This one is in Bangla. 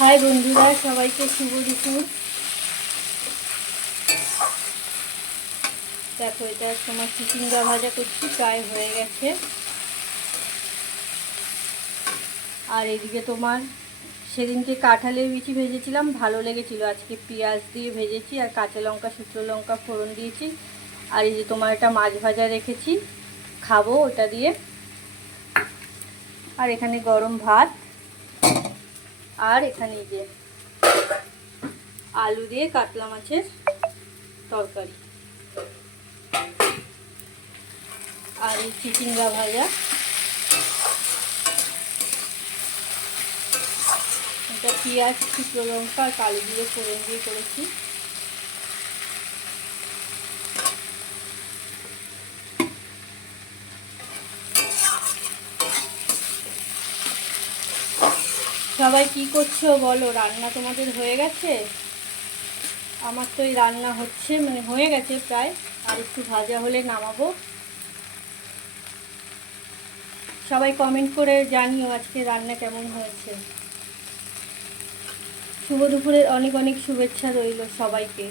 হাই বন্ধুরা, সবাইকে শুভ দুপুর। দেখো, এটা তোমার চিচিঙ্গা ভাজা করছি, প্রায় হয়ে গেছে। আর এদিকে তোমার সেদিনকে কাঁঠালের বিচি ভেজেছিলাম, ভালো লেগেছিল। আজকে পেঁয়াজ দিয়ে ভেজেছি আর কাঁচা লঙ্কা, শুকনো লঙ্কা ফোড়ন দিয়েছি। আর এই যে তোমার একটা মাছ ভাজা রেখেছি, খাবো ওটা দিয়ে। আর এখানে গরম ভাত, আর এখানে এই যে আলু দিয়ে কাতলা মাছের তরকারি, আর এই চিচিঙ্গা ভাজা। এটা পেঁয়াজ, শুকনো লঙ্কা আর কালো জিরে ফোড়ন দিয়ে করেছি। সবাই কি করছো বলো? রান্না তোমাদের হয়ে গেছে? আমার তো এই রান্না হচ্ছে, মানে হয়ে গেছে প্রায়, আর একটু ভাজা হলে নামাবো। সবাই কমেন্ট করে জানিও আজকে রান্না কেমন হয়েছে। শুভ দুপুরের অনেক অনেক শুভেচ্ছা রইল সবাইকে।